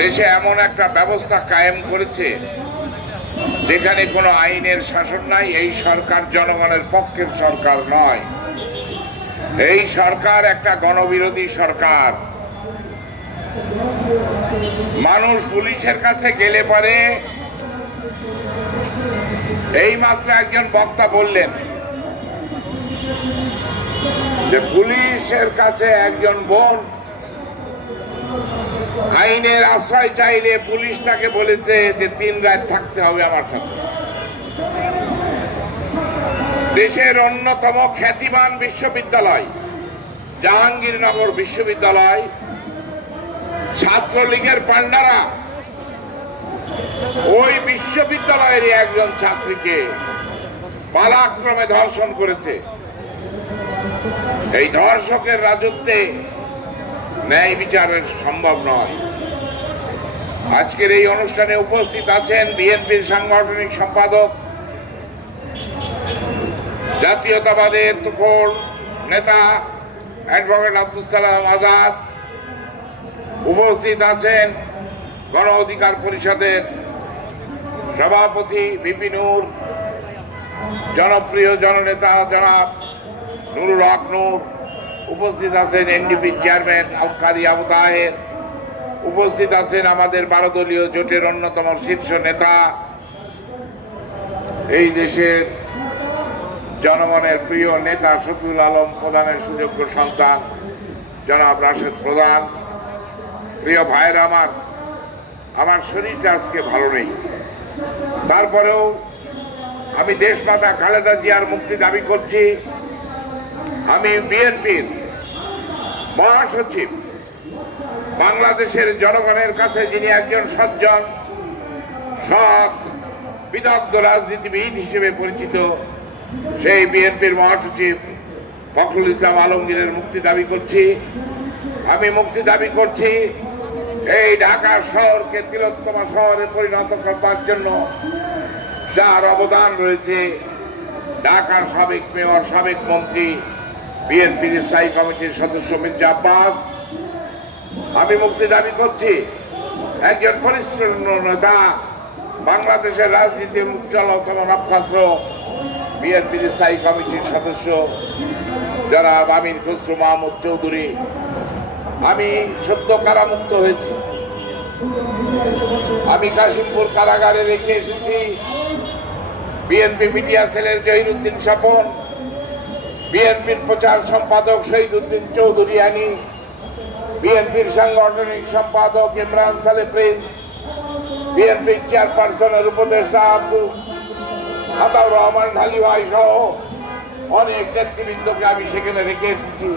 দেশে এমন একটা ব্যবস্থা কায়েম করেছে, যেখানে কোনো আইনের শাসন নাই, এই সরকার জনগণের পক্ষের সরকার নয়। এই সরকার একটা গণবিরোধী সরকার। মানুষ পুলিশের কাছে গেলে পরে এই মাত্র একজন বক্তা বললেন যে, পুলিশের কাছে একজন বোন আইনের আশ্রয় চাইলে পুলিশ তাকে বলেছে যে তিন রাত থাকতে হবে আমার সাথে। দেশের অন্যতম খ্যাতিমান বিশ্ববিদ্যালয়, জাহাঙ্গীরনগর বিশ্ববিদ্যালয়, ছাত্রলীগের পান্ডারা ওই বিশ্ববিদ্যালয়ের একজন ছাত্রীকে পালাক্রমে ধর্ষণ করেছে। এই ধর্ষকের রাজত্বে ন্যায় বিচারের সম্ভব নয়। আজকের এই অনুষ্ঠানে উপস্থিত আছেন বিএনপির সাংগঠনিক সম্পাদক, জাতীয়তাবাদের তুখোর নেতা অ্যাডভোকেট আব্দুল সালাম আজাদ, উপস্থিত আছেন গণ অধিকার পরিষদের সভাপতি বিপিনুর জনপ্রিয় জননেতা জনাব নুরুল হক নূর উপস্থিত আছেন এনডিপি চেয়ারম্যান আফকারি আবু তাহের। উপস্থিত আছেন আমাদের বারো দলীয় জোটের অন্যতম শীর্ষ নেতা। এই দেশের জনগণের প্রিয় নেতা শফিউল আলম প্রধানের সুযোগ্য সন্তান জনাব রাশেদ প্রধান। প্রিয় ভাইয়ের আমার আমার শরীরটা আজকে ভালো নেই। তারপরেও আমি দেশমাতা খালেদা জিয়ার মুক্তি দাবি করছি। আমি বিএনপির মহাসচিব বাংলাদেশের জনগণের কাছে যিনি একজন সজ্জন, সৎ, বিদগ্ধ রাজনীতিবিদ হিসেবে পরিচিত, সেই বিএনপির মহাসচিব ফখরুল ইসলাম আলমগীরের মুক্তি দাবি করছি। আমি মুক্তি দাবি করছি এই ঢাকা শহরকে তিলোত্তমা শহরে পরিণত করবার জন্য যার অবদান রয়েছে ঢাকার সাবেক মেয়র, সাবেক মন্ত্রী বিএনপির স্থায়ী কমিটির সদস্য মির্জা আব্বাস। আমি মুক্তি দাবি করছি, একজন পরিশ্রম নেতা, বাংলাদেশের রাজনীতির উজ্জ্বলতম নক্ষত্র, বিএনপির স্থায়ী কমিটির সদস্য যারা আমির খসরু মাহমুদ চৌধুরী। আমি সদ্য কারামুক্ত হয়েছি। আমি কাশিমপুর কারাগারে রেখে এসেছি। বিএনপি মিডিয়া সেলের জহিরুদ্দিন স্বপন বিএনপির প্রচার সম্পাদক শহীদুদ্দিন চৌধুরী আনি, বিএনপির সাংগঠনিক সম্পাদক ইমরান সালে প্রিন্স বিএনপির চেয়ারপারসনের উপদেষ্টা আব্দুল আতাউর রহমান ঢালি ভাই সহ অনেক নেতৃবৃন্দকে আমি সেখানে রেখে এসেছি।